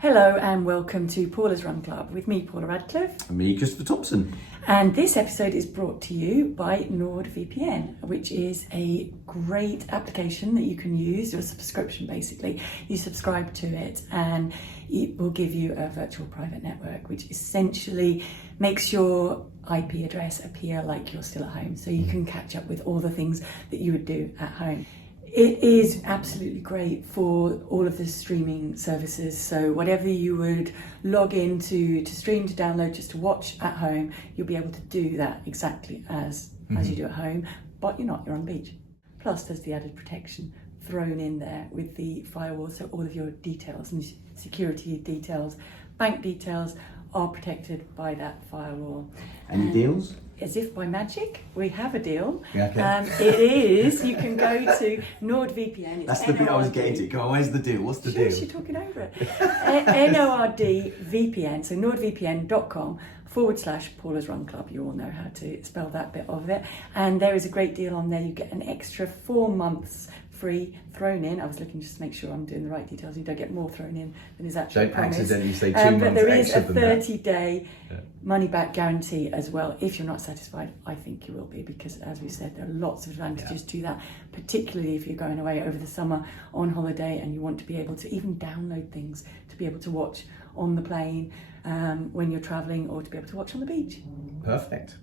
Hello and welcome to Paula's Run Club with me, Paula Radcliffe. And me, Christopher Thompson. And this episode is brought to you by NordVPN, which is a great application that you can use, a subscription basically. You subscribe to it and it will give you a virtual private network, which essentially makes your IP address appear like you're still at home. So you can catch up with all the things that you would do at home. It is absolutely great for all of the streaming services. So whatever you would log into to stream, to download, just to watch at home, you'll be able to do that exactly as you do at home, but you're on the beach. Plus there's the added protection thrown in there with the firewall, so all of your details and security details, bank details are protected by that firewall. Any deals? As if by magic, we have a deal. Yeah, okay. It is, you can go to NordVPN. That's the bit I was getting to. Go on, where's the deal? What's the deal? You're talking over it. NordVPN, so nordvpn.com/Paula's Run Club. You all know how to spell that bit of it. And there is a great deal on there. You get an extra 4 months free thrown in. I was looking just to make sure I'm doing the right details. You don't get more thrown in than is actually Don't promised. accidentally say 2 months but there is a extra than that. 30-day money-back guarantee as well. If you're not satisfied, I think you will be, because as we said, there are lots of advantages to that, particularly if you're going away over the summer on holiday and you want to be able to even download things to be able to watch on the plane when you're travelling, or to be able to watch on the beach. Perfect.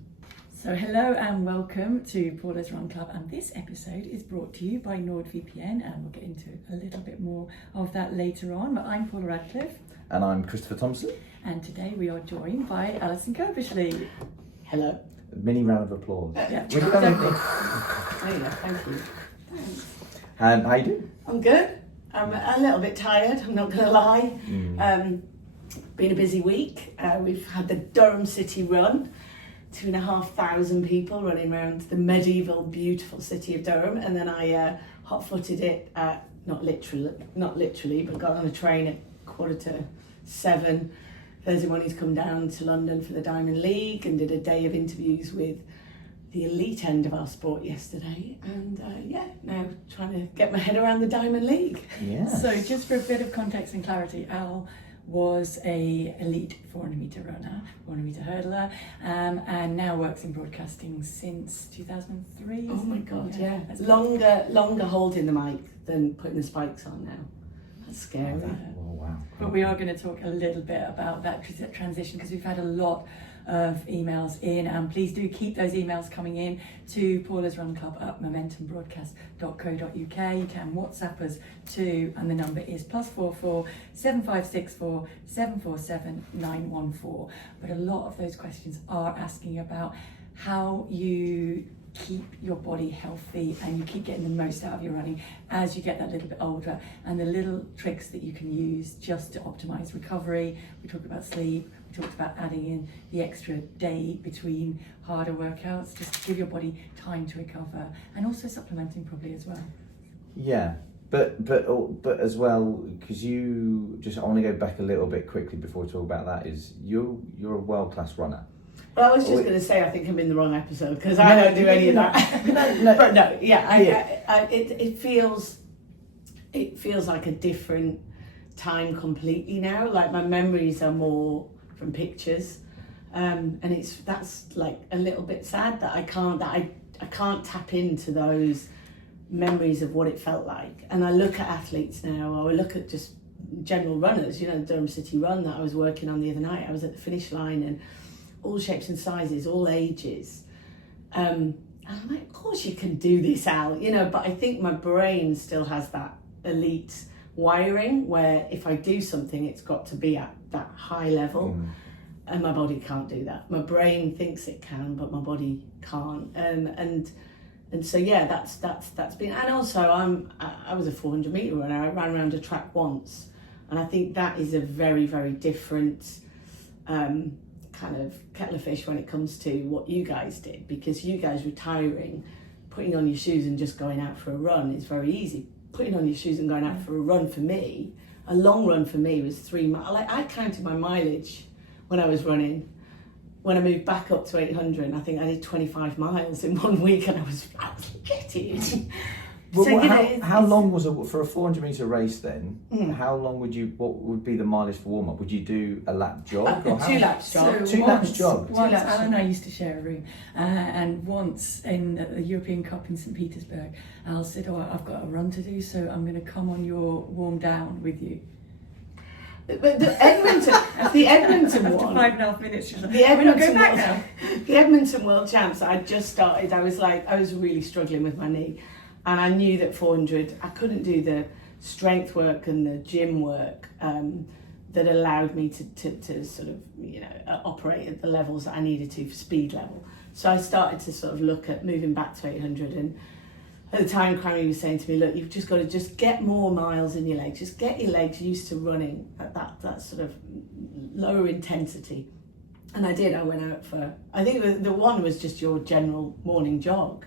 So hello and welcome to Paula's Run Club, and this episode is brought to you by NordVPN, and we'll get into a little bit more of that later on. But I'm Paula Radcliffe. And I'm Christopher Thompson. And today we are joined by Alison Curbishley. Hello. A mini round of applause. Yeah. There you go, thank you. Thanks. How you doing? I'm good. I'm a little bit tired, I'm not going to lie. Been a busy week. We've had the Durham City Run. 2,500 people running around the medieval, beautiful city of Durham, and then I hot-footed it at, not literally, but got on a train at 6:45. Thursday morning's come down to London for the Diamond League and did a day of interviews with the elite end of our sport yesterday, and now trying to get my head around the Diamond League. Yeah. So just for a bit of context and clarity, Al was a elite 400 metre runner, 400 metre hurdler, and now works in broadcasting since 2003. Oh my God, yeah. That's Longer holding the mic than putting the spikes on now. That's scary. Oh, wow. But we are going to talk a little bit about that transition, because we've had a lot of emails in, and please do keep those emails coming in to Paula's Run Club at momentumbroadcast.co.uk. You can WhatsApp us too, and the number is +44 7564 747 914. But a lot of those questions are asking about how you keep your body healthy and you keep getting the most out of your running as you get that little bit older, and the little tricks that you can use just to optimize recovery. We talked about sleep, we talked about adding in the extra day between harder workouts just to give your body time to recover, and also supplementing probably as well. Yeah, but as well, because I want to go back a little bit quickly before we talk about that, is you're a world-class runner. Well, I was just going to say, I think I'm in the wrong episode, because I don't do any of that. But no, it feels like a different time completely now. Like, my memories are more from pictures, and that's like a little bit sad that I can't tap into those memories of what it felt like. And I look at athletes now, or I look at just general runners. The Durham City Run that I was working on the other night. I was at the finish line, and all shapes and sizes, all ages. And I'm like, of course you can do this, Al, but I think my brain still has that elite wiring where if I do something, it's got to be at that high level. And my body can't do that. My brain thinks it can, but my body can't. And so, yeah, that's been, and also I was a 400 metre runner. I ran around a track once, and I think that is a very, very different kind of kettle of fish when it comes to what you guys did, because you guys retiring, putting on your shoes and just going out for a run is very easy. Putting on your shoes and going out for a run, for me, a long run for me was 3 miles. Like, I counted my mileage when I was running. When I moved back up to 800, I think I did 25 miles in 1 week, and I was gutted. How long was for a 400 metre race then? How long what would be the mileage for warm up? Would you do a lap jog? Or 2 laps jog. So laps jog. Once Alan and I used to share a room, and once in the European Cup in St Petersburg, Al said, "Oh, I've got a run to do, so I'm going to come on your warm down with you." But the Edmonton After one. 5.5 minutes, she was like, The Edmonton, back now. The Edmonton World Champs, I just started. I was really struggling with my knee, and I knew that 400, I couldn't do the strength work and the gym work that allowed me to sort of, operate at the levels that I needed to for speed level. So I started to sort of look at moving back to 800, and at the time, Cranny was saying to me, look, you've just got to just get more miles in your legs. Just get your legs used to running at that sort of lower intensity. And I did. I went out for, I think the one was just your general morning jog.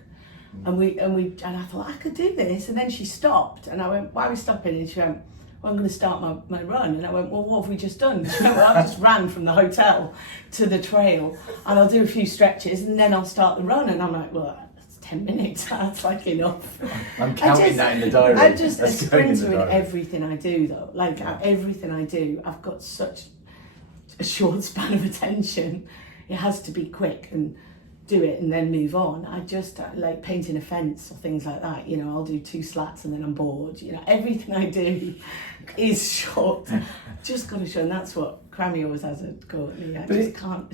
And I thought, I could do this. And then she stopped. And I went, why are we stopping? And she went, well, I'm going to start my run. And I went, well, what have we just done? She went, well, I just ran from the hotel to the trail. And I'll do a few stretches and then I'll start the run. And I'm like, well, 10 minutes, that's like enough. I'm counting that in the diary. I'm just a sprinter in everything I do though. Like everything I do, I've got such a short span of attention. It has to be quick and do it and then move on. I just like painting a fence or things like that. I'll do 2 slats and then I'm bored. Everything I do is short. Just got to show, and that's what Crammy always has a go at me. I just can't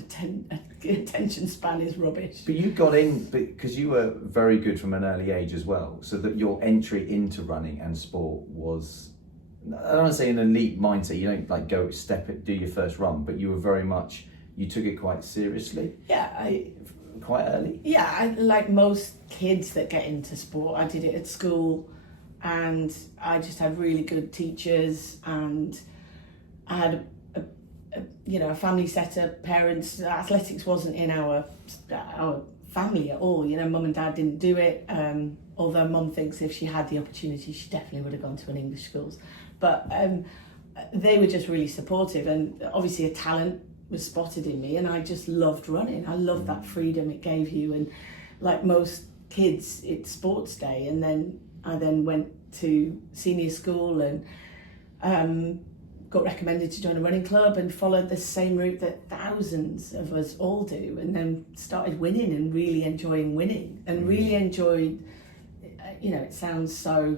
attention span is rubbish. But you got in because you were very good from an early age as well, so that your entry into running and sport was, I don't want to say an elite mindset. You don't like go do your first run, but you were very much, you took it quite seriously. Yeah, quite early. Yeah, like most kids that get into sport, I did it at school, and I just had really good teachers, and I had a family setup. Parents, athletics wasn't in our family at all. Mum and dad didn't do it. Although Mum thinks if she had the opportunity, she definitely would have gone to an English schools. But they were just really supportive, and obviously a talent was spotted in me, and I just loved running. I loved that freedom it gave you, and like most kids, it's sports day, and then I went to senior school and got recommended to join a running club and followed the same route that thousands of us all do, and then started winning and really enjoying winning and really enjoyed, it sounds so,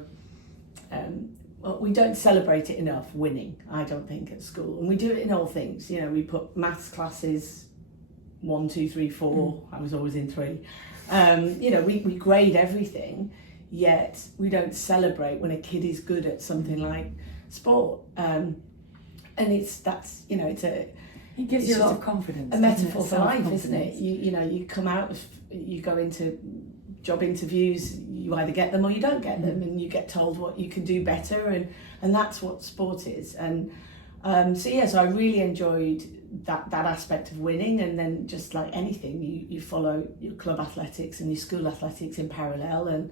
well, we don't celebrate it enough, winning, I don't think, at school. And we do it in all things. We put maths classes 1, 2, 3, 4. I was always in 3. We grade everything, yet we don't celebrate when a kid is good at something like sport. And it's it gives you a lot of confidence. A metaphor for life, isn't it? You come out, you go into job interviews, you either get them or you don't get them, and you get told what you can do better, and that's what sport is. And so I really enjoyed that aspect of winning, and then just like anything, you follow your club athletics and your school athletics in parallel, and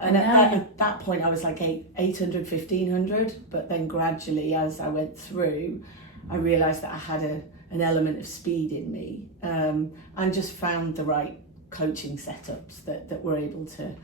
at that point I was like 800, 1500, but then gradually as I went through, I realised that I had an element of speed in me, and just found the right coaching setups that were able to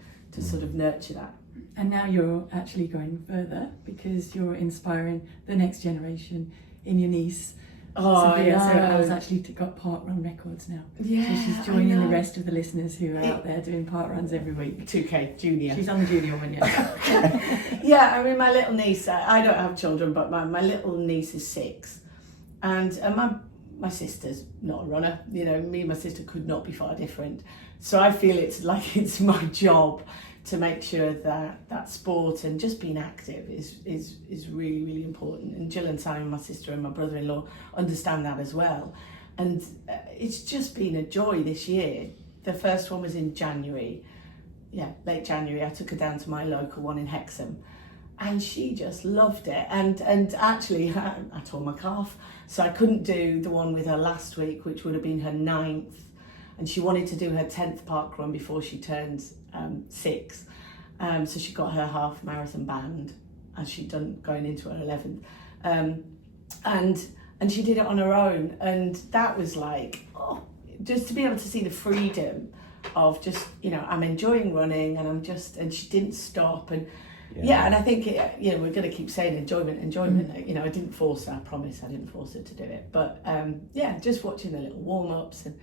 sort of nurture that. And now you're actually going further because you're inspiring the next generation in your niece. Sophia. So Alice actually got parkrun records now. Yeah, so she's joining the rest of the listeners who are out there doing parkruns every week. 2K junior. She's on the junior one, yeah. Yeah, I mean, my little niece, I don't have children, but my little niece is 6, and my sister's not a runner. Me and my sister could not be far different. So I feel it's like it's my job to make sure that sport and just being active is really, really important. And Jill and Simon, my sister and my brother-in-law, understand that as well. And it's just been a joy this year. The first one was in January. Yeah, late January. I took her down to my local one in Hexham, and she just loved it. And actually, I tore my calf, so I couldn't do the one with her last week, which would have been her 9th. And she wanted to do her 10th park run before she turned 6. So she got her half marathon band, as she'd done going into her 11th. And she did it on her own. And that was like, just to be able to see the freedom of just, you know, I'm enjoying running and and she didn't stop. And and I think, you know, we're going to keep saying enjoyment. You know, I didn't force her, I promise I didn't force her to do it. But just watching the little warm-ups, and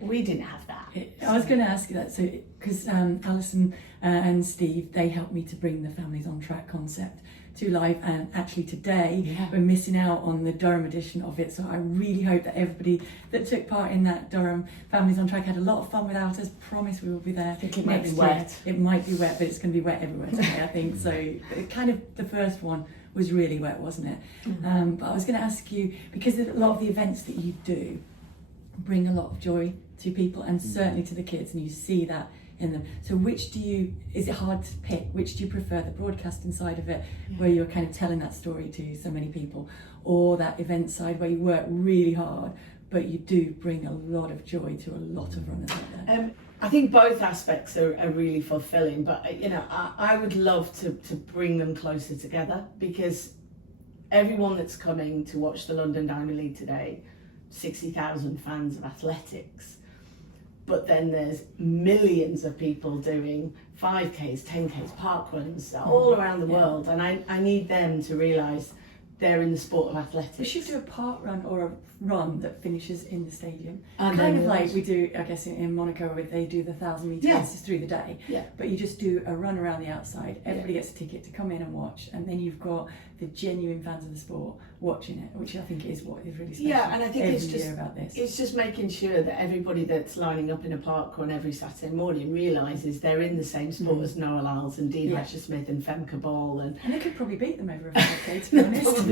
we didn't have that. I was going to ask you that, so because Alison and Steve, they helped me to bring the Families on Track concept to life, and actually today we're missing out on the Durham edition of it, so I really hope that everybody that took part in that Durham Families on Track had a lot of fun without us. Promise we will be there. I think it might be next wet. year. It might be wet, but it's going to be wet everywhere today, I think. So kind of the first one was really wet, wasn't it? But I was going to ask you, because a lot of the events that you do bring a lot of joy to people, and certainly to the kids, and you see that in them. So is it hard to pick, which do you prefer, the broadcasting side of it, where you're kind of telling that story to so many people, or that event side where you work really hard but you do bring a lot of joy to a lot of runners out there? I think both aspects are really fulfilling, but you know, I would love to bring them closer together, because everyone that's coming to watch the London Diamond League today, 60,000 fans of athletics, but then there's millions of people doing 5Ks, 10Ks, park runs all around the world, and I need them to realise they're in the sport of athletics. We should do a park run or a run that finishes in the stadium. And kind of like we do, I guess, in Monaco, where they do the 1,000 metre races through the day. Yeah. But you just do a run around the outside. Everybody gets a ticket to come in and watch, and then you've got the genuine fans of the sport watching it, which I think is what is really special. Yeah, and I think it's just making sure that everybody that's lining up in a park run every Saturday morning realises they're in the same sport as Noah Lyles and Dean Smith and Femke Ball, and they could probably beat them over a 5K, to be honest.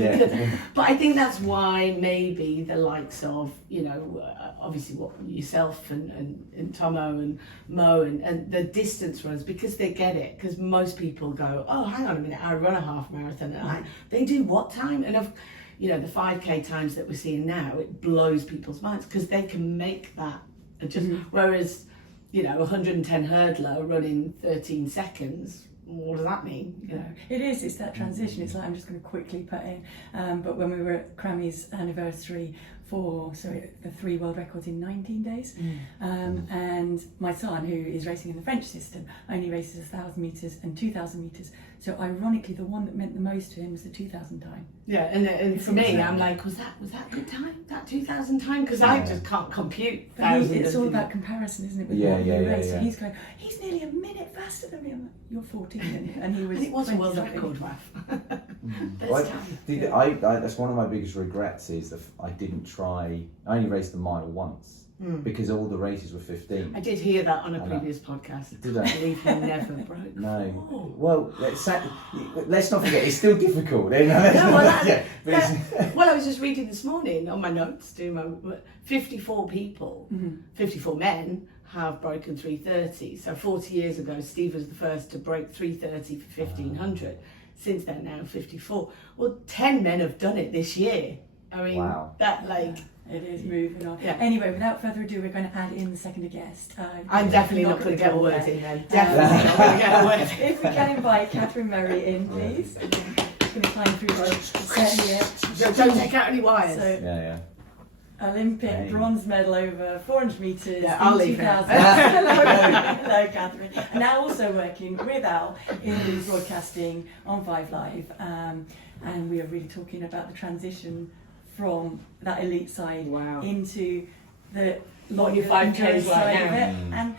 But I think that's why maybe the likes of, you know, obviously what yourself and Tomo and Mo and the distance runners, because they get it, because most people go, oh, hang on a minute, I run a half marathon, and they do what time? And you know, the 5K times that we're seeing now, it blows people's minds, because they can make that just whereas, you know, 110 hurdler running 13 seconds, what does that mean? You know, it's that transition. It's like, I'm just going to quickly put in, but when we were at Crammy's anniversary for the 3 world records in 19 days, and my son, who is racing in the French system, only races 1,000 metres and 2,000 metres. So ironically, the one that meant the most to him was the 2,000 time. Yeah, and for me, I'm like, was that good time? That 2,000 time? Because I just can't compute. It's all about comparison, isn't it? With what you race. So he's going, he's nearly a minute faster than me. I'm like, you're 14, and he was. And it was a world record, Raf. That's one of my biggest regrets, is that I didn't try. I only raced the mile once. Because all the races were 15. I did hear that on a previous podcast. Did I? I believe he never broke. No. Oh. Well, let's not forget, it's still difficult. Well, I was just reading this morning on my notes, doing my 54 people, 54 men have broken 3:30. So 40 years ago, Steve was the first to break 3:30 for 1,500. Since then, now 54. Well, 10 men have done it this year. I mean, that like. It is moving on. Yeah. Anyway, without further ado, we're going to add in the second guest. I'm definitely not going to get a word in then. Definitely not going to get a word. If we can invite Katherine Merry in, please. I'm going to climb through the set here. Don't take out any wires. So, Olympic bronze medal over 400 metres. Yeah, I'll leave 2000. Hello, Katherine. And now also working with Al in the broadcasting on 5 Live. And we are really talking about the transition from that elite side into the what your 5Ks side right of now. it. And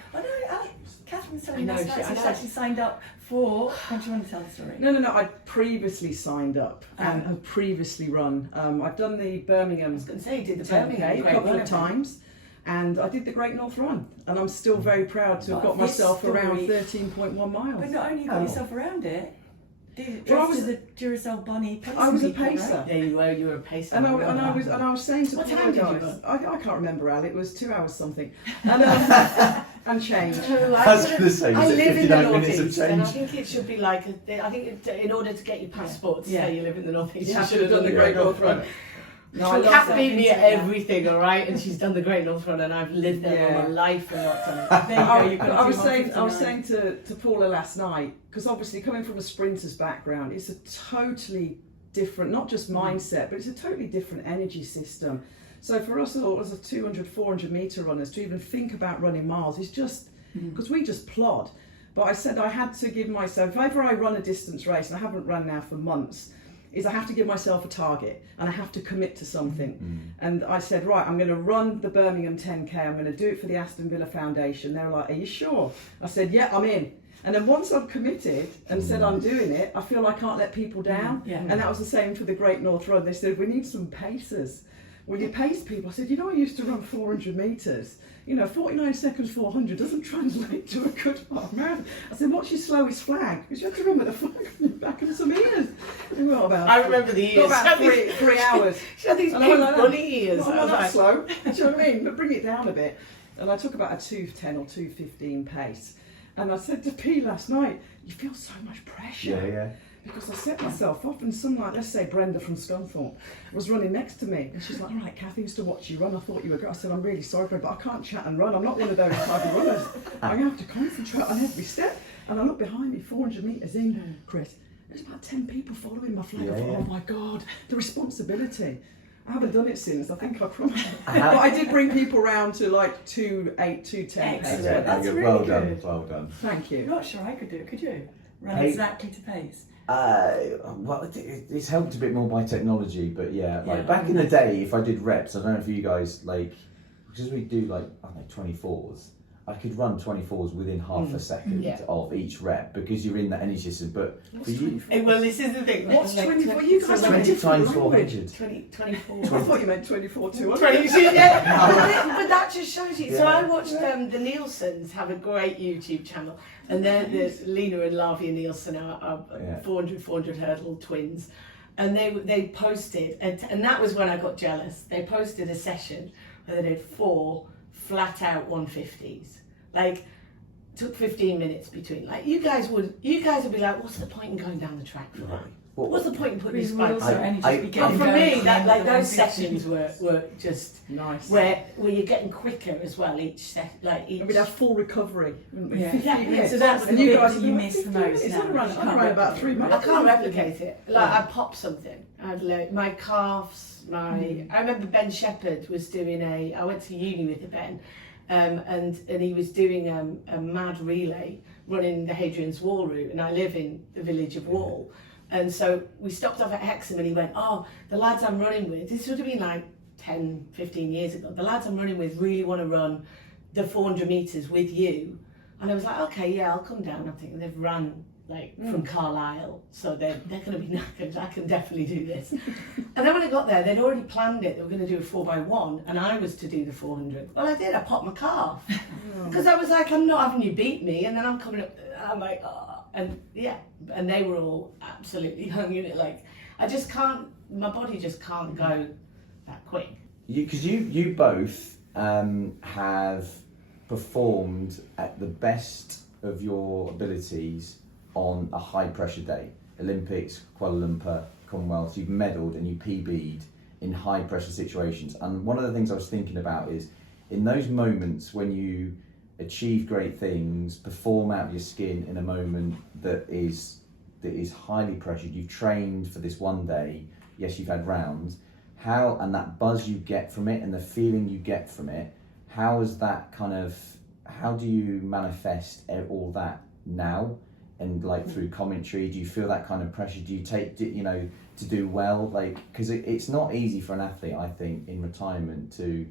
Katherine's telling us that she's actually signed up for. Don't you want to tell the story? No. I previously signed up and have previously run. I've done the Birmingham. I was going to say, you did the 10K Birmingham a couple of times, and I did the Great North Run, and I'm still very proud to have got myself around 13.1 miles. But not only got yourself around it. Well, I was the Duracell Bunny. I was a people, pacer. Right? Yeah, you were a pacer. And I was saying to what the time did you guys, run? I can't remember, Al. It was 2 hours something, and change. I was going to say, I was it live in the 59 minutes of northeast, and I change? think it should be like in order to get your passport to say you live in the northeast, You you should have done the Great North Run. No, I Kath beat me at everything, all right, and she's done the Great North Run, and I've lived there all my life and not done it. There you go. I was saying to Paula last night, because obviously coming from a sprinter's background, it's a totally different, not just mindset, but it's a totally different energy system. So for us all as a 200, 400 metre runners, to even think about running miles is just because we just plod. But I said I had to give myself, if ever I run a distance race, and I haven't run now for months, is I have to give myself a target and I have to commit to something. And I said, right, I'm going to run the Birmingham 10K. I'm going to do it for the Aston Villa Foundation. They were like, are you sure? I said, yeah, I'm in. And then once I've committed and said I'm doing it, I feel I can't let people down. And that was the same for the Great North Run. They said, we need some pacers. Will you pace people? I said, you know, I used to run 400 metres. You know, 49 seconds 400 doesn't translate to a good half marathon. I said, what's your slowest flag? Because you have to run with a flag on your back and some ears. And we got about, I remember the ears. Got about 3 hours. She had these And big like, bunny ears. I'm I not was that like, slow. Do you know what I mean? But bring it down a bit. And I took about a 2:10 or 2:15 pace. And I said to P last night, you feel so much pressure. Yeah. Because I set myself up, and some, like, let's say Brenda from Scunthorpe was running next to me, and she's like, all right, Kathy, used to watch you run, I thought you were good. I said, I'm really sorry for it, but I can't chat and run. I'm not one of those type of runners. I'm going to have to concentrate on every step. And I look behind me, 400 metres in, Chris, there's about 10 people following my flag. I thought, oh my God, the responsibility. I haven't done it since, I think I promised. But I did bring people round to like 2:08, 2:10 pace. Excellent. That's really well good. done, well done. Thank you. I'm not sure I could do it, could you? Run Hey. exactly to pace. Well, it's helped a bit more by technology, but like Yeah. back in the day, if I did reps, I don't know if you guys because we do like, I don't know, 24s, I could run 24s within half a second of each rep because you're in that energy system. But for you, well, this is the thing. What's Like, 24? You guys are 20 times 400. 24. I thought you meant 24 200. 22, yeah. But that just shows you. So Yeah. I watched the Nielsen's have a great YouTube channel, and there's Lena and Lavia Nielsen are 400 hurdle twins, and they posted, and that was when I got jealous. They posted a session where they did 4 flat out 150s, like took 15 minutes between. Like you guys would be like, what's the point in going down the track for that? What's the point in putting your spikes on? But for me, that like those sessions were just nice. where you're getting quicker as well each And we'd have full recovery, wouldn't we? Yeah. 15 minutes. So that's And the you bit guys that you miss the most now. I ran about 3 I minutes. can't replicate it. Like I pop something. I'd like my calves. I remember Ben Shepherd was doing I went to uni with Ben, and he was doing a mad relay running the Hadrian's Wall route, and I live in the village of Wall. And so we stopped off at Hexham and he went, oh, the lads I'm running with, this would have been like 10, 15 years ago, the lads I'm running with really want to run the 400 metres with you. And I was like, okay, yeah, I'll come down. I'm thinking they've run like from Carlisle, so they're going to be knackered. I can definitely do this. And then when I got there, they'd already planned it. They were going to do a 4x1 and I was to do the 400. Well, I did. I popped my calf because I was like, I'm not having you beat me. And then I'm coming up, I'm like, oh. And yeah, and they were all absolutely hung in it. Like, I just can't, my body just can't go that quick. Because you both have performed at the best of your abilities on a high pressure day. Olympics, Kuala Lumpur, Commonwealth, you've medalled and you PB'd in high pressure situations. And one of the things I was thinking about is in those moments when you achieve great things, perform out of your skin in a moment that is highly pressured, you've trained for this one day, yes, you've had rounds, and that buzz you get from it and the feeling you get from it, how do you manifest all that now? And like through commentary, do you feel that kind of pressure? Do you take, to do well? Like, because it's not easy for an athlete, I think, in retirement to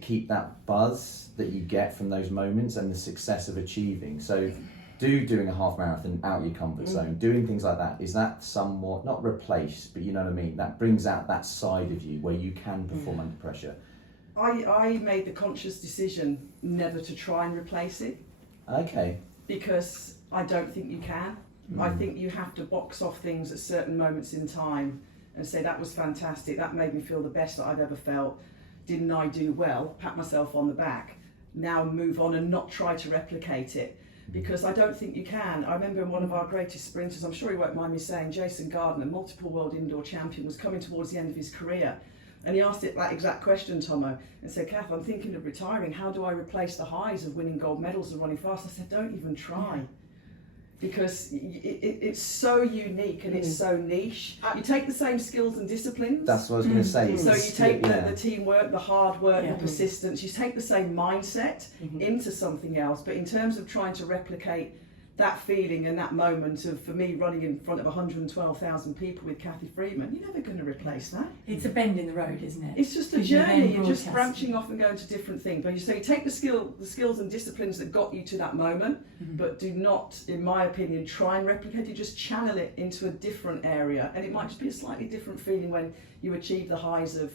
keep that buzz that you get from those moments and the success of achieving. So doing a half marathon out your comfort zone, doing things like that, is that somewhat, not replaced, but you know what I mean, that brings out that side of you where you can perform under pressure? I made the conscious decision never to try and replace it. Okay. Because I don't think you can. I think you have to box off things at certain moments in time and say that was fantastic, that made me feel the best that I've ever felt. Didn't I do well? Pat myself on the back. Now move on and not try to replicate it, because I don't think you can. I remember one of our greatest sprinters, I'm sure he won't mind me saying, Jason Gardner, multiple world indoor champion, was coming towards the end of his career. And he asked it that exact question, Tomo, and said, Kath, I'm thinking of retiring. How do I replace the highs of winning gold medals and running fast? I said, don't even try. because it's so unique and it's so niche. You take the same skills and disciplines. That's what I was going to say. So you take the teamwork, the hard work, the persistence, you take the same mindset into something else, but in terms of trying to replicate that feeling and that moment of, for me, running in front of 112,000 people with Kathy Freeman, you're never going to replace that. It's a bend in the road, isn't it? It's just a journey. You're just branching off and going to different things. But you take the skills and disciplines that got you to that moment, but do not, in my opinion, try and replicate it. Just channel it into a different area, and it might just be a slightly different feeling when you achieve the highs of,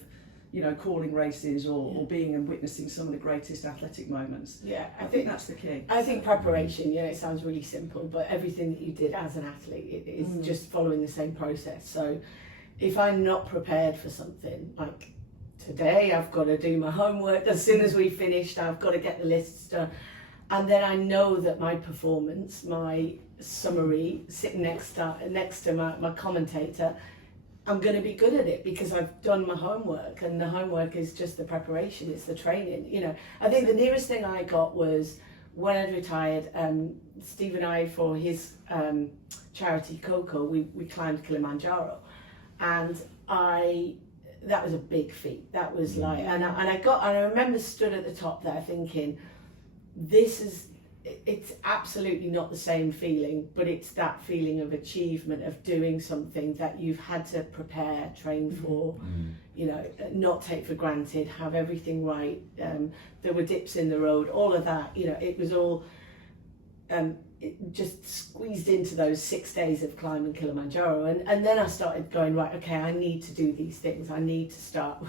you know, calling races or being and witnessing some of the greatest athletic moments. Yeah, I think that's the key. I think preparation, you know, it sounds really simple, but everything that you did as an athlete is just following the same process. So if I'm not prepared for something, like today I've got to do my homework, as soon as we finished I've got to get the lists done, and then I know that my performance, my summary, sitting next to my commentator, I'm going to be good at it because I've done my homework, and the homework is just the preparation, it's the training. You know, I think the nearest thing I got was when I'd retired, Steve and I, for his charity Coco, we climbed Kilimanjaro, and that was a big feat. That was like, and I remember stood at the top there thinking, it's absolutely not the same feeling, but it's that feeling of achievement, of doing something that you've had to prepare, train for, you know, not take for granted, have everything right. There were dips in the road, all of that, you know, it was all it just squeezed into those 6 days of climbing Kilimanjaro. And then I started going, right, okay, I need to do these things. I need to start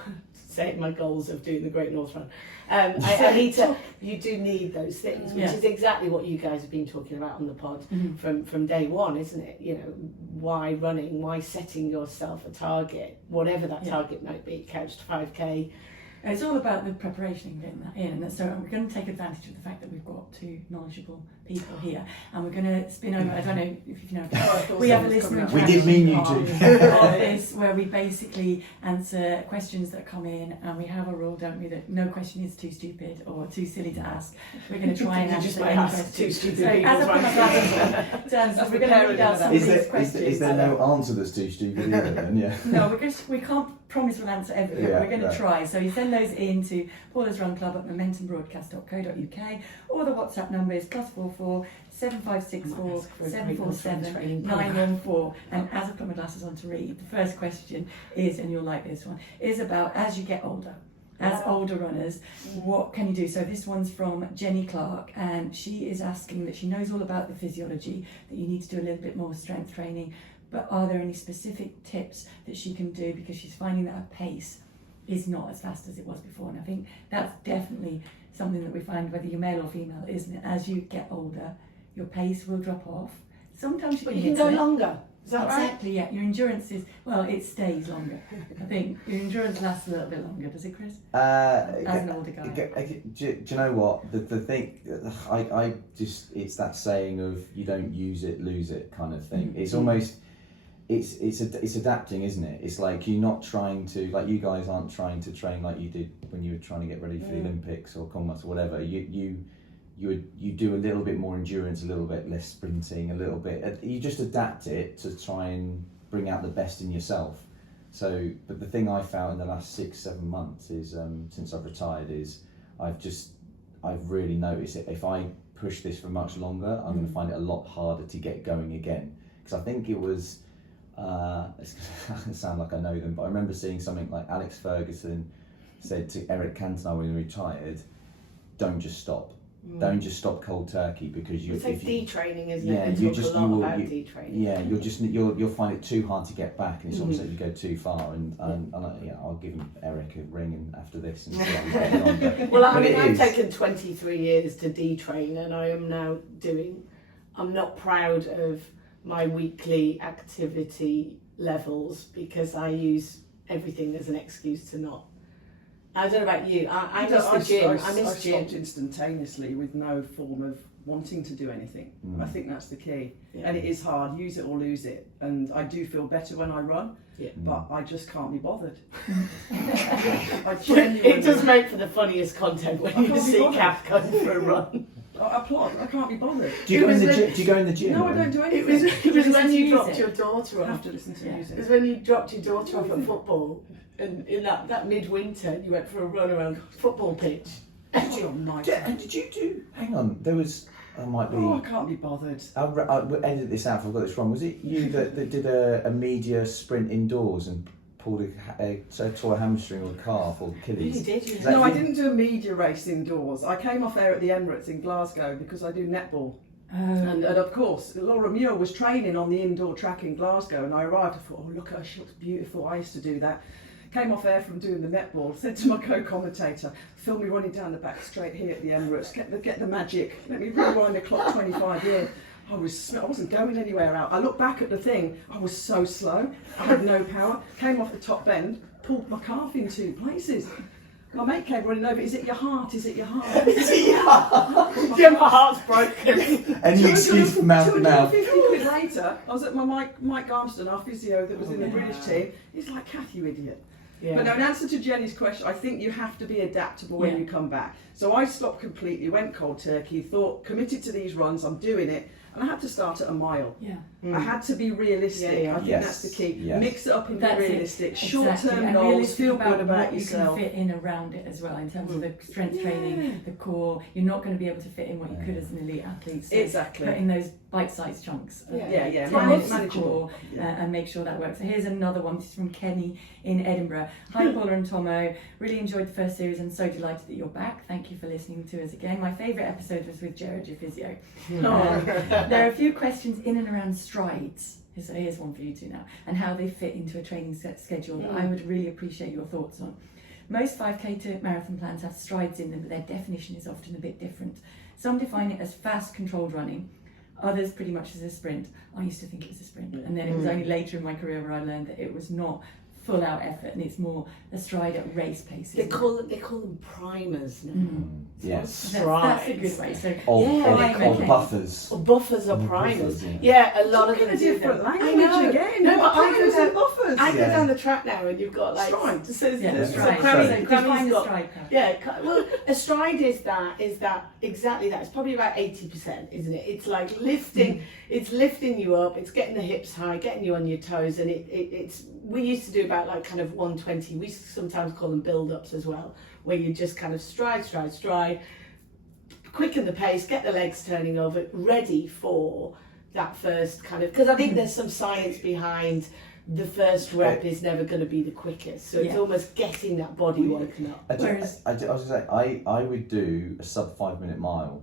setting my goals of doing the Great North Run. I need to, you do need those things, which is exactly what you guys have been talking about on the pod from day one, isn't it? You know, why running, why setting yourself a target, whatever that target might be, couch to 5K. It's all about the preparation and getting that in. And so we're going to take advantage of the fact that we've got two knowledgeable people here, and we're going to spin over. I don't know if you know. We have a listener We did mean you to. of this, where we basically answer questions that come in, and we have a rule, don't we, that no question is too stupid or too silly to ask. We're going to try and answer any question. Too stupid. So as a terms, we're going to read out some of these questions. Is there no answer that's too stupid either then? Yeah. No, we can't promise we'll answer everything. We're going to try. So you send those in to Paula's Run Club at momentumbroadcast.co.uk, or the WhatsApp number is +44 7564 747 914. And as I put my glasses on to read, the first question is, and you'll like this one, is about as you get older. As older runners, what can you do? So this one's from Jenny Clark, and she is asking that she knows all about the physiology, that you need to do a little bit more strength training, but are there any specific tips that she can do, because she's finding that her pace is not as fast as it was before. And I think that's definitely something that we find, whether you're male or female, isn't it? As you get older, your pace will drop off. Sometimes you can go longer. Is that right? Exactly, yeah. Your endurance is, well, it stays longer. I think your endurance lasts a little bit longer. Does it, Chris? As an older guy. Do you know what? The thing, I just, it's that saying of you don't use it, lose it kind of thing. It's almost, it's adapting, isn't it? It's like you're not trying to, like you guys aren't trying to train like you did when you were trying to get ready for the Olympics or Commonwealth or whatever. You do a little bit more endurance, a little bit less sprinting, a little bit. You just adapt it to try and bring out the best in yourself. So, but the thing I found in the last 6-7 months is, since I've retired, is I've really noticed it. If I push this for much longer, I'm going to find it a lot harder to get going again. Because I think it was, it's going to sound like I know them, but I remember seeing something like Alex Ferguson said to Eric Cantona when he retired, don't just stop. Don't just stop cold turkey, because it's like detraining, isn't it? Yeah, you talk a lot about detraining. Yeah, you'll find it too hard to get back, and it's almost like you go too far. And I'll give Eric a ring and after this and see how he's getting on. Well, I mean, I've taken 23 years to detrain, and I am now I'm not proud of my weekly activity levels, because I use everything as an excuse to not. I don't know about you. I miss the gym. I miss gym. Stopped instantaneously with no form of wanting to do anything. I think that's the key. Yeah. And it is hard. Use it or lose it. And I do feel better when I run, but I just can't be bothered. It does make for the funniest content when you see Kath going for a run. I applaud. I can't be bothered. Do you go in the gym? Do you go in the gym? No, I don't do It anything. was listen when to you music? dropped your daughter I have off. to listen to Yeah. It music. was when you dropped your daughter off at football, and in that midwinter, you went for a run around the football pitch. Oh, nice. And did you do? Hang on, there was. I might be. Oh, I can't be bothered. I'll edit this out if I've got this wrong. Was it you that did a media sprint indoors and pulled tore a hamstring or a calf or Achilles? You did, Is yeah. that No, I you? didn't do a media race indoors. I came off air at the Emirates in Glasgow because I do netball. And of course, Laura Muir was training on the indoor track in Glasgow, and I arrived. I thought, oh, look at her, she looks beautiful. I used to do that. Came off air from doing the netball, said to my co-commentator, film me running down the back straight here at the Emirates, get the magic, let me rewind the clock 25 years. I wasn't going anywhere out. I looked back at the thing, I was so slow, I had no power, came off the top bend, pulled my calf in 2 places. My mate came running over, is it your heart, is it your heart? Yeah, my heart's broken. Any excuse for mouth to mouth. 250 quid later, I was at my Mike Garmston, our physio that was in the British team. He's like, Kath, you idiot. Yeah. But no, in answer to Jenny's question, I think you have to be adaptable when Yeah. you come back. So I stopped completely, went cold turkey, committed to these runs, I'm doing it, and I had to start at a mile. Yeah. I had to be realistic. Yeah, yeah. I think Yes, that's the key. yes. Mix it up and That's be it. realistic. Exactly. Short-term And goals, realistic feel good about what yourself. you can fit in around it as well in terms of the strength training, the core. You're not going to be able to fit in what you could as an elite athlete. So Exactly. put in those bite-sized chunks. Yeah. to Manage- the manageable. core, and make sure that works. So here's another one. This is from Kenny in Edinburgh. Hi Paula and Tomo. Really enjoyed the first series and so delighted that you're back. Thank you for listening to us again. My favourite episode was with Jared, your physio. There are a few questions in and around strides. So here's one for you two now, and how they fit into a training schedule that I would really appreciate your thoughts on. Most 5k to marathon plans have strides in them, but their definition is often a bit different. Some define it as fast, controlled running. Others pretty much as a sprint. I used to think it was a sprint, and then it was only later in my career where I learned that it was not full out effort, and it's more a stride at race pace. They call them primers now. Yes. That's a good way. So Or okay. buffers. Or buffers or Or primers. buffers, Yeah, a lot of Talking them a do different that. language I know. again. No, but Primers and buffers. I go Yeah. down the track now and you've got like Strides. So Yeah, there's stride. Crammy's So define the got- stride count. Yeah, well, a stride is that exactly that. It's probably about 80%, isn't it? It's like lifting. It's lifting you up. It's getting the hips high, getting you on your toes, and it's. We used to do about like kind of 120. We sometimes call them build-ups as well, where you just kind of stride, quicken the pace, get the legs turning over, ready for that first kind of. Because I think there's some science behind. The first rep is never going to be the quickest, so it's Yeah. almost getting that body woken up. I was going to say, I would do a sub 5 minute mile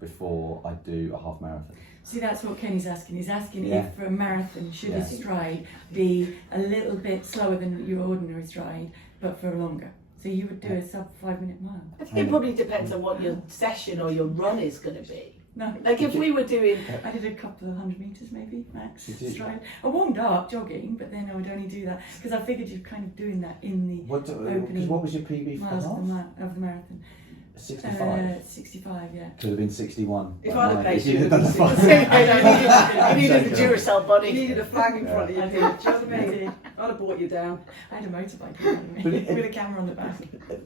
before I do a half marathon. See, that's what Kenny's asking. He's asking Yeah. if for a marathon, should Yeah. a stride be a little bit slower than your ordinary stride, but for longer? So you would do a sub 5 minute mile? I think it probably depends on what your session or your run is going to be. No. Like if we were doing, I did a couple of 100 metres maybe, max You did? stride. I warmed up jogging, but then I would only do that because I figured you're kind of doing that in the What opening was your PB for miles half? of the marathon. 65. 65, yeah. Could have been 61. If Like I'd have mine. played If you, you'd it done would the have five. I needed the Joking. Duracell You body. needed a flag in front of you, I do you know what I mean? did. I'd have brought you down. I had a motorbike in front of me But it- with a camera on the back.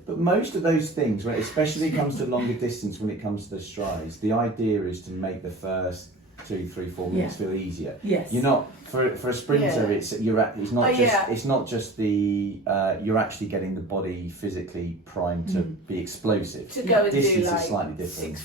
But most of those things, when especially comes to longer distance, when it comes to the strides, the idea is to make the first 2, 3, 4 minutes feel easier. Yes. You're not for a sprinter. Yeah. It's not Oh, just yeah. it's not just the you're actually getting the body physically primed to be explosive. To go and Distance do is like slightly different.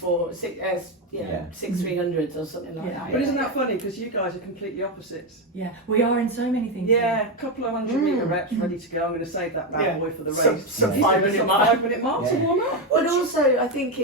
6-300s or something like Yeah. that. But isn't that funny? Because you guys are completely opposites. Yeah, we are in so many things. Yeah, a couple of 100 metre reps ready to go. I'm going to save that bad Yeah. boy for the Some- race. some He's 5 doing minute some mile. 5 minute mile to Yeah. warm up. But also, I think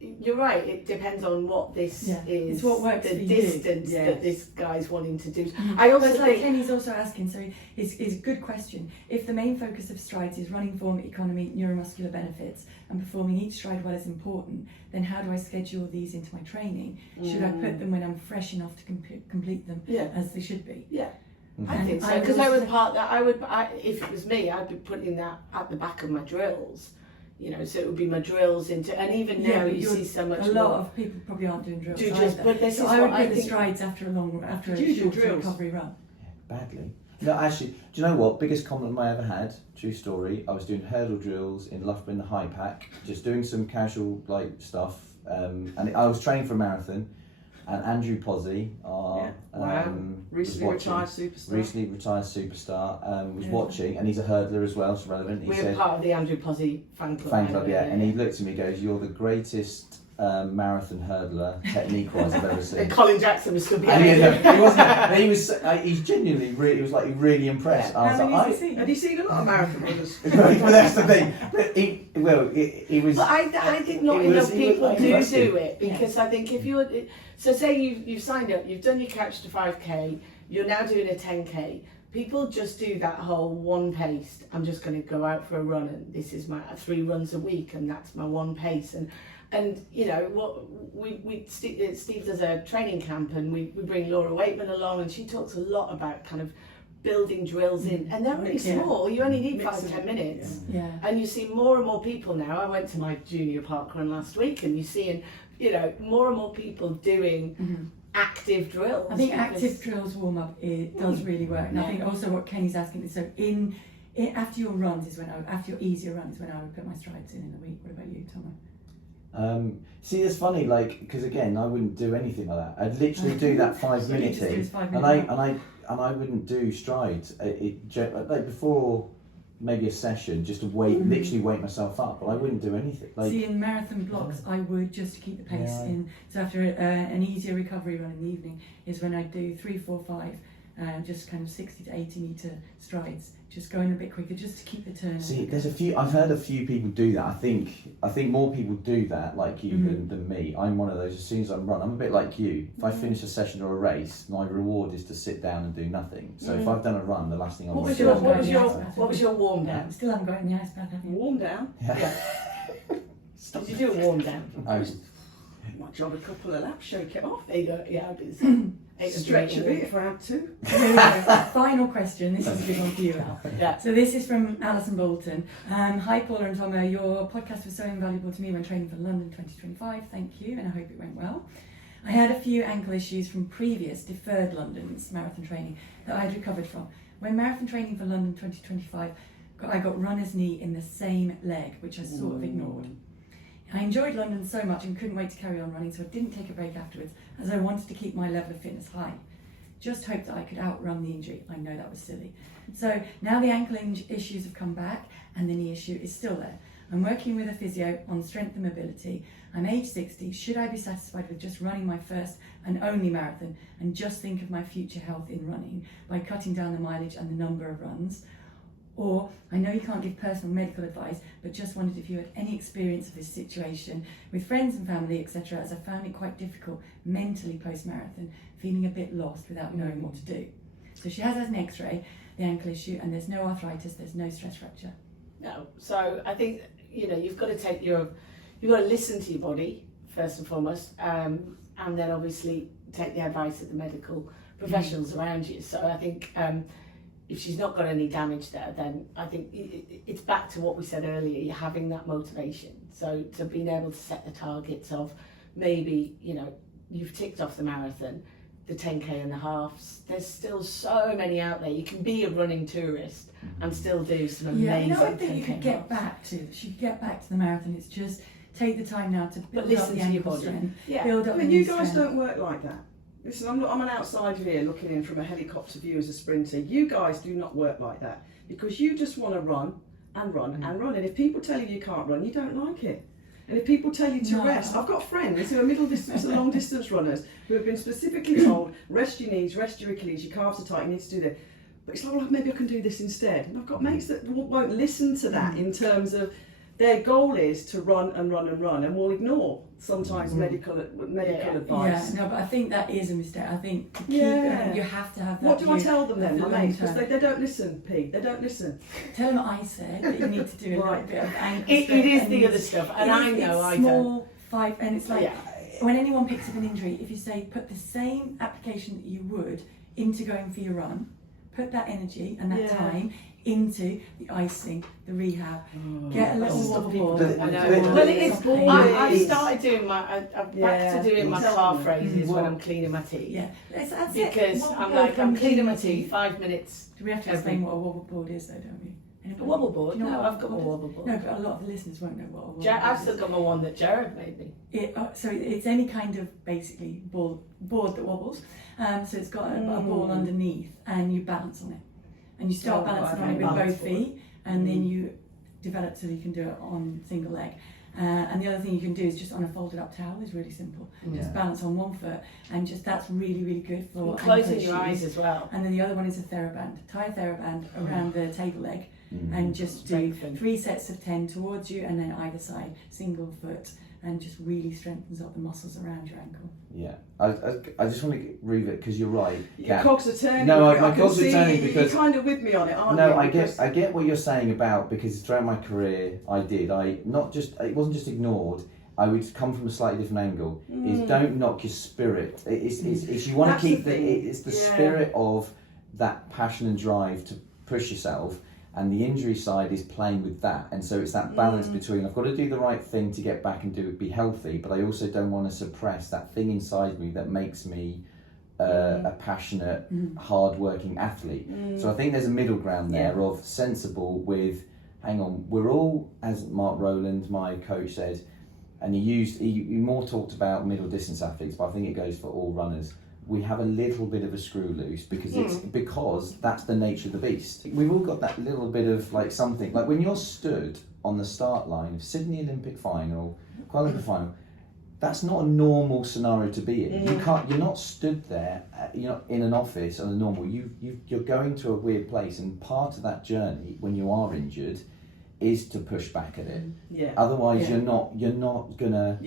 you're right. It depends on what this Yeah. is. It's what works the for you. distance Yes. that this guy's wanting to do. I also But it's like think Kenny's also asking, so it's a good question. If the main focus of strides is running form, economy, neuromuscular benefits, and performing each stride well is important, then how do I schedule these into my training? Should I put them when I'm fresh enough to complete them Yeah. as they should be? Yeah. Mm-hmm. I think so I because would I would also- part that. If it was me, I'd be putting that at the back of my drills. You know, so it would be my drills into, and even now but you you're- see so much A lot more. of people probably aren't doing drills Do just- either. but this so is I would what put I the think- strides after a Do you do short drills? recovery run. Badly. No, actually, do you know what? Biggest compliment I ever had, true story, I was doing hurdle drills in Loughborough in the high pack, just doing some casual like stuff, and I was training for a marathon, and Andrew Pozzi, our recently retired superstar, was watching, and he's a hurdler as well, so relevant. We're part of the Andrew Pozzi fan club. And he looked at me and goes, "You're the greatest marathon hurdler, technique-wise, I've ever seen." And Colin Jackson was still And behind he wasn't. He's genuinely really. He was like really impressed. Yeah. I was like, Have you seen a lot of marathon runners? But that's the thing. But he was. But I think not enough people do it, because I think if you're, so say you've signed up, you've done your Couch to 5k, you're now doing a 10k. People just do that whole one pace. I'm just going to go out for a run, and this is my 3 runs a week, and that's my one pace. And you know what, Steve does a training camp, and we bring Laura Waitman along, and she talks a lot about kind of building drills in, and they're really small. You only need 5-10 minutes, and you see more and more people now. I went to my junior park run last week, and you're seeing, you know, more and more people doing active drills. I think active drills warm up, it does really work. And I think also what Kenny's asking is, so after your runs is when after your easier runs is when I would put my strides in the week. What about you, Tomo? See, it's funny, like, because again, I wouldn't do anything like that. I'd literally do that 5-minute thing, and I wouldn't do strides. Like before, maybe a session, just to literally wake myself up. But I wouldn't do anything. Like, see, in marathon blocks, I would, just to keep the pace in. So after an easier recovery run in the evening is when I do 3, 4, 5. Just kind of 60 to 80 metre strides, just going a bit quicker, just to keep the turn. See, there's a few. I've heard a few people do that. I think more people do that, like you, than me. I'm one of those. As soon as I run, I'm a bit like you. If I finish a session or a race, my reward is to sit down and do nothing. So if I've done a run, the last thing I want to do. What was your warm down? Still haven't got in the ice bath, have you? Warm down? Yeah. Did you do a warm down? Might jog a couple of laps, shake it off. There you go. Yeah, I did the same. Stretch a bit if I had to. Final question. This is a big one for you, Al. Yeah. So this is from Alison Bolton. Hi, Paula and Tomo. Your podcast was so invaluable to me when training for London 2025. Thank you, and I hope it went well. I had a few ankle issues from previous deferred London's marathon training that I'd recovered from. When marathon training for London 2025, I got runner's knee in the same leg, which I sort of ignored. I enjoyed London so much and couldn't wait to carry on running, so I didn't take a break afterwards, as I wanted to keep my level of fitness high. Just hoped that I could outrun the injury. I know that was silly. So now the ankle issues have come back and the knee issue is still there. I'm working with a physio on strength and mobility. I'm age 60. Should I be satisfied with just running my first and only marathon and just think of my future health in running by cutting down the mileage and the number of runs? Or, I know you can't give personal medical advice, but just wondered if you had any experience of this situation with friends and family, etc., as I found it quite difficult mentally post-marathon, feeling a bit lost without knowing what to do. So she has an x-ray, the ankle issue, and there's no arthritis, there's no stress fracture. No, so I think, you know, you've got to listen to your body, first and foremost, and then obviously take the advice of the medical professionals around you. So I think, if she's not got any damage there, then I think it's back to what we said earlier, you're having that motivation. So to being able to set the targets of maybe, you know, you've ticked off the marathon, the 10k and the halves, there's still so many out there. You can be a running tourist and still do some amazing 10k. Yeah, you know, I think you could get back to the marathon. It's just take the time now to build up the ankle strength, build up the knee strength. You guys don't work like that. Listen, I'm an outsider here looking in from a helicopter view as a sprinter. You guys do not work like that because you just want to run and run and run. And if people tell you you can't run, you don't like it. And if people tell you to rest, I've got friends who are middle distance and long distance runners who have been specifically told, rest your knees, rest your Achilles, your calves are tight, you need to do that. But it's like, well, maybe I can do this instead. And I've got mates that won't listen to that in terms of their goal is to run and run and run, and will ignore sometimes medical advice. Yeah, no, but I think that is a mistake. I think to keep you have to have that. What do I tell them then, my mates? Because they don't listen, Pete. They don't listen. Tell them I said that you need to do a little bit of ankle It is the other stuff, and I know I don't. And it's like when anyone picks up an injury, if you say put the same application that you would into going for your run, put that energy and that time into the icing, the rehab, get a little wobble board. Well, it is. I've started doing I'm back to doing my calf raises when I'm cleaning my teeth. Yeah, that's because I'm cleaning my teeth 5 minutes. Do we have to explain what a wobble board is, though, don't we? A wobble board? No, I've got my wobble board. No, but a lot of the listeners won't know what a wobble board is. I've still got my one that Jared made me. So it's any kind of basically board that wobbles. So it's got a ball underneath, and you balance on it, and you start balancing on it with both feet, and then you develop so that you can do it on single leg. And the other thing you can do is just on a folded up towel is really simple. Just balance on one foot, and just that's really, really good for closing your eyes as well. And then the other one is a TheraBand. Tie a TheraBand around the table leg, and just do 3 sets of 10 towards you, and then either side, single foot, and just really strengthens up the muscles around your ankle. Yeah, I just want to read it because you're right. Your cogs are turning. No, my cogs are turning because you're kind of with me on it, aren't you? No, I get what you're saying about, because throughout my career it wasn't just ignored. I would come from a slightly different angle. Is don't knock your spirit. It's you want to keep it's the spirit of that passion and drive to push yourself. And the injury side is playing with that, and so it's that balance between I've got to do the right thing to get back and be healthy, but I also don't want to suppress that thing inside me that makes me a passionate, hard-working athlete. So I think there's a middle ground there of sensible with, hang on, we're all, as Mark Rowland, my coach, said, and he more talked about middle distance athletes, but I think it goes for all runners. We have a little bit of a screw loose because that's the nature of the beast. We've all got that little bit of like something, like when you're stood on the start line of Sydney Olympic final, Kuala Lumpur final, that's not a normal scenario to be in. You're not stood there, in an office on a normal. You're going to a weird place, and part of that journey when you are injured is to push back at it. Yeah. Otherwise, you're not gonna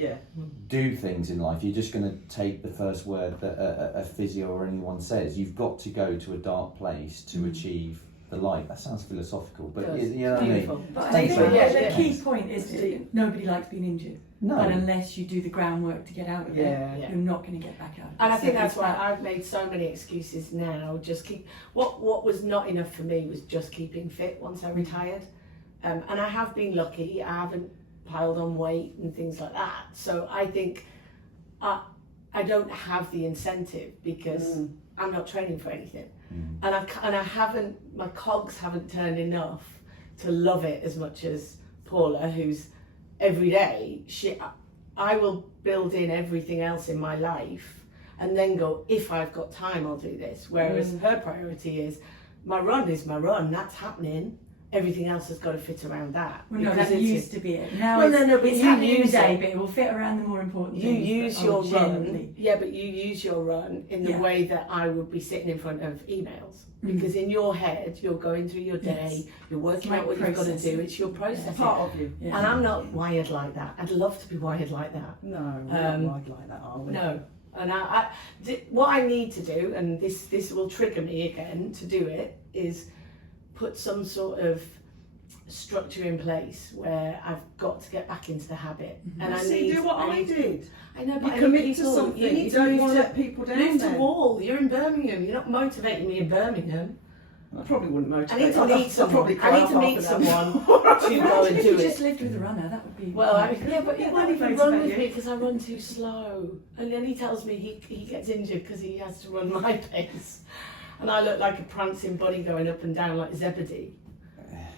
do things in life. You're just gonna take the first word that a physio or anyone says. You've got to go to a dark place to achieve the light. That sounds philosophical, but you know what I mean. But I think the key point is that nobody likes being injured. No. But unless you do the groundwork to get out of it, you're not going to get back out of it. And I think that's why I've made so many excuses now. Just keep what was not enough for me was just keeping fit once I retired. And I have been lucky. I haven't piled on weight and things like that. So I think I don't have the incentive because I'm not training for anything, and I haven't. My cogs haven't turned enough to love it as much as Paula, who's every day. I will build in everything else in my life, and then go, if I've got time, I'll do this. Whereas her priority is my run is my run. That's happening. Everything else has got to fit around that. Well, no, that used to be it. Now but it's happening use today, it. but it will fit around the more important You things. use your run, but you use your run in the way that I would be sitting in front of emails. Because in your head, you're going through your day, you're working out what you've got to do, it's your process. It's part of you. Yeah. And I'm not wired like that. I'd love to be wired like that. No, we're not wired like that, are we? No. And what I need to do, and this will trigger me again to do it, is put some sort of structure in place where I've got to get back into the habit. And I need do what I did. I know, but you commit to something. You don't want to let people down. Move to Wall. You're in Birmingham. You're not motivating me in Birmingham. I probably wouldn't motivate. I need to meet someone. to go and If do you it. just lived with a runner, that would be. Well, but he won't even motivate run with you. me because I run too slow. And then he tells me he gets injured because he has to run my pace. And I look like a prancing bunny going up and down like Zebedee.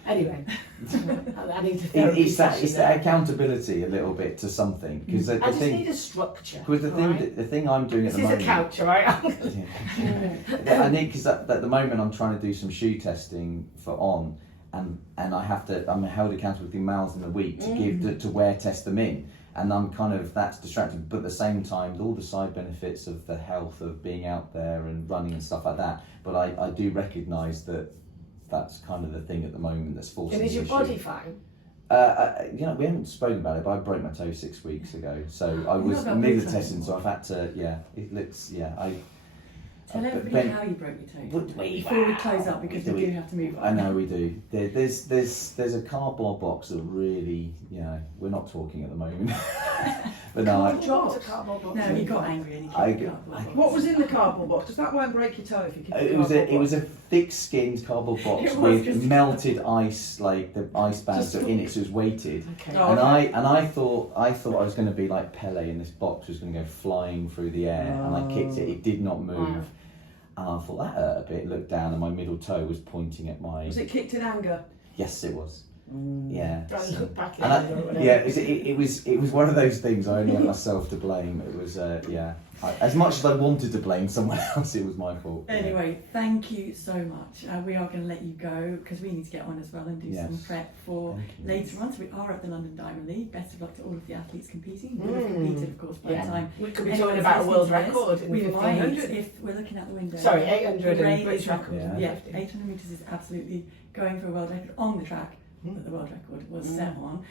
Anyway, I need to. It's that accountability a little bit to something, because I just need a structure. Because the thing I'm doing at the moment. This is a couch, all right? I need, because at the moment I'm trying to do some shoe testing for On, and I'm held accountable with the miles in a week to give to wear test them in, and I'm that's distracting. But at the same time, all the side benefits of the health of being out there and running and stuff like that. But I do recognise that. That's kind of the thing at the moment that's forcing the issue. And is your body fine? We haven't spoken about it, but I broke my toe 6 weeks ago, so I was middle testing, so I've had to. It looks. Tell everybody how you broke your toe. Before we close up, because we do have to move on. I know we do. There's a cardboard box that really, we're not talking at the moment. But no, I dropped a cardboard box. No, he got angry and he kicked the cardboard box. What was in the cardboard box? Because that won't break your toe if you kick it was a thick-skinned cardboard box with melted ice, like the ice bands are in it, so it was weighted. Okay. And I thought I was going to be like Pele, and this box was going to go flying through the air, and I kicked it. It did not move. Wow. And I thought that hurt a bit. Looked down, and my middle toe was pointing at my. Was it kicked in anger? Yes, it was. Yeah. Trying to look back And at it or whatever. yeah, it was one of those things. I only had myself to blame. It was as much as I wanted to blame someone else, it was my fault. Anyway, thank you so much. We are going to let you go because we need to get on as well and do some prep for later on. So we are at the London Diamond League. Best of luck to all of the athletes competing. We'll have competed, of course, by the time. We could be talking about a world record in we 1500. if we're looking out the window. Sorry, 800 Ray and British is- record. Yeah, 800 metres is absolutely going for a world record on the track that the world record was set on.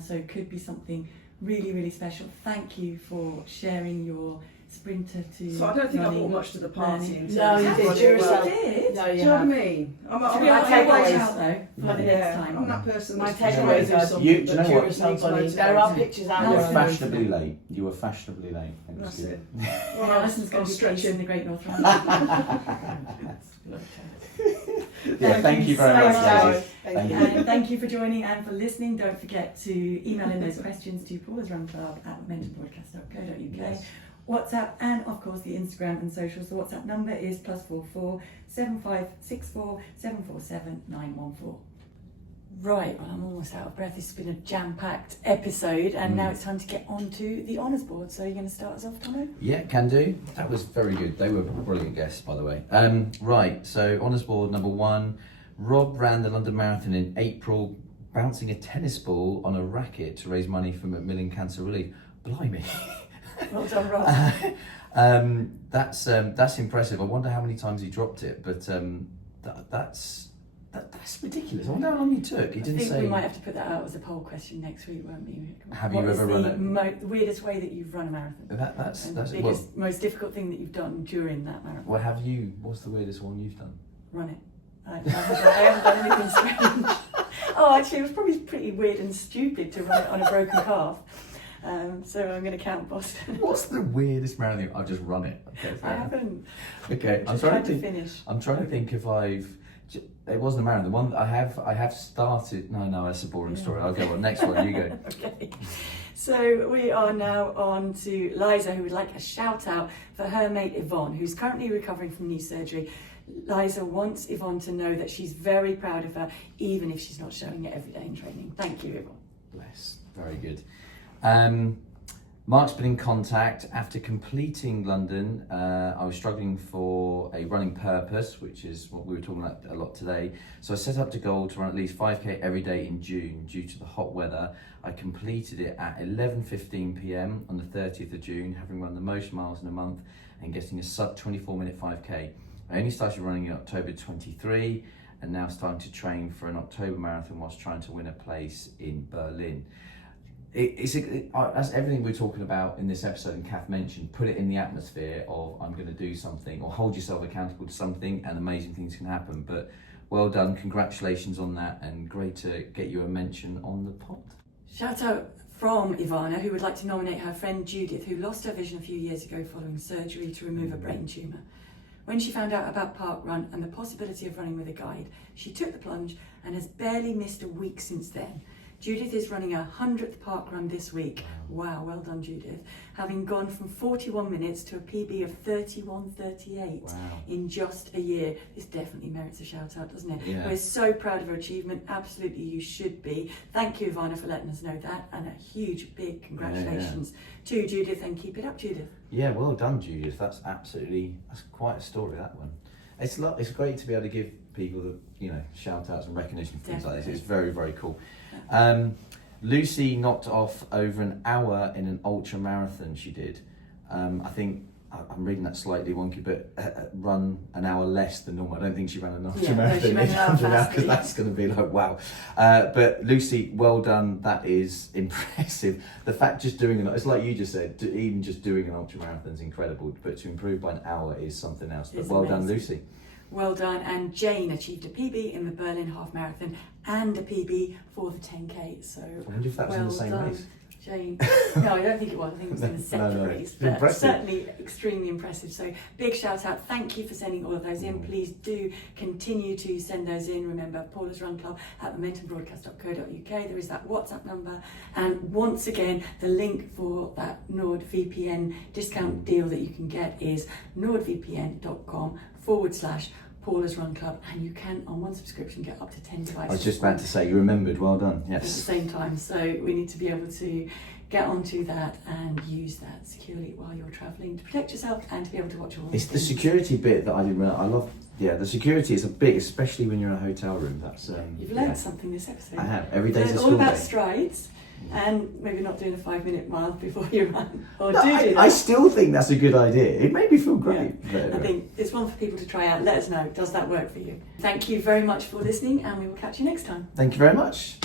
So it could be something really, really special. Thank you for sharing your sprinter to So I don't think I running. brought much to the party. learning. In No, terms you of did. running You're well. yourself. You did. No, Do you you know what I have. mean? I'm My Watch takeaways. out though for the next time. I'm that person. My that's trying to takeaways do are something You- do you that know what? yourself needs on motivating. There are pictures out You were there. fashionably late. You were fashionably late. That's Excuse it. me. Well, Alison's going to be stretching. in the Great North Run. Yeah, thank you very so much, guys. Thank you. And thank you for joining and for listening. Don't forget to email in those questions to paulusrunclub@momentumbroadcast.co.uk. Yes. WhatsApp and of course the Instagram and socials. The WhatsApp number is +44 7564 747 914. Right, well I'm almost out of breath. This has been a jam-packed episode and now it's time to get on to the honours board. So you're going to start us off, Tomo? Yeah, can do. That was very good. They were brilliant guests, by the way. Right, so honours board number 1. Rob ran the London Marathon in April, bouncing a tennis ball on a racket to raise money for Macmillan Cancer Relief. Blimey. Well done, Rob. That's impressive. I wonder how many times he dropped it, but that's ridiculous. I wonder how long he took. He I didn't think say. we might have to put that out as a poll question next week, won't we? Have you What is ever run the weirdest way that you've run a marathon? That's And that's the well, biggest, most difficult thing that you've done during that marathon? well, have you? What's the weirdest one you've done? Run it. I haven't done anything strange. Oh, actually, it was probably pretty weird and stupid to run it on a broken calf. So I'm going to count Boston. What's the weirdest marathon? I've just run it. Okay, I haven't. Okay, I'm Just trying tried to to think. finish. I'm trying to think if I've. It wasn't a marathon. The one I have started. No, that's a boring story. I'll go on. Next one, you go. Okay. So we are now on to Liza, who would like a shout out for her mate Yvonne, who's currently recovering from knee surgery. Liza wants Yvonne to know that she's very proud of her, even if she's not showing it every day in training. Thank you, Yvonne. Bless. Very good. Mark's been in contact. After completing London, I was struggling for a running purpose, which is what we were talking about a lot today. So I set up the goal to run at least 5k every day in June. Due to the hot weather, I completed it at 11:15 p.m. on the 30th of June, having run the most miles in a month and getting a sub 24-minute 5k. I only started running in October 23 and now starting to train for an October marathon whilst trying to win a place in Berlin. That's everything we're talking about in this episode, and Kath mentioned, put it in the atmosphere of I'm going to do something, or hold yourself accountable to something, and amazing things can happen. But well done, congratulations on that, and great to get you a mention on the pod. Shout out from Ivana, who would like to nominate her friend Judith, who lost her vision a few years ago following surgery to remove a brain tumour. When she found out about Park Run and the possibility of running with a guide, she took the plunge and has barely missed a week since then. Judith is running her 100th Park Run this week. Wow, well done, Judith. Having gone from 41 minutes to a PB of 31:38 in just a year. This definitely merits a shout out, doesn't it? Yeah. We're so proud of her achievement. Absolutely, you should be. Thank you, Ivana, for letting us know that. And a huge, big congratulations to Judith, and keep it up, Judith. Yeah, well done, Judith. That's quite a story, that one. It's great to be able to give people the shout outs and recognition for things like this. It's very, very cool. Lucy knocked off over an hour in an ultra marathon she did. I think I'm reading that slightly wonky, but run an hour less than normal. I don't think she ran an ultra marathon she ran an hour faster, because that's going to be like wow. But Lucy, well done. That is impressive. The fact just doing it's like you just said, even just doing an ultra marathon is incredible. But to improve by an hour is something else. But well done, Lucy. Well done. And Jane achieved a PB in the Berlin Half Marathon and a PB for the 10K. So I wonder if that was in the same race. Jane. No, I don't think it was. I think it was in a separate race. But impressive. Certainly extremely impressive. So big shout out. Thank you for sending all of those in. Please do continue to send those in. Remember, Paula's Run Club at momentumbroadcast.co.uk. There is that WhatsApp number. And once again, the link for that NordVPN discount deal that you can get is nordvpn.com/ Paula's Run Club, and you can, on one subscription, get up to 10 devices. I was just about to say, you remembered, well done, At the yes. same time, so we need to be able to get onto that and use that securely while you're travelling to protect yourself and to be able to watch all It's these the things. security bit that I didn't realise. I love, the security is a big, especially when you're in a hotel room. That's You've learned something this episode. I have. Every day's a Learned school all about day. strides, and maybe not doing a 5-minute mile before you run. Or No, do that. I still think that's a good idea. It made me feel great. I think it's one for people to try out. Let us know. Does that work for you? Thank you very much for listening, and we will catch you next time. Thank you very much.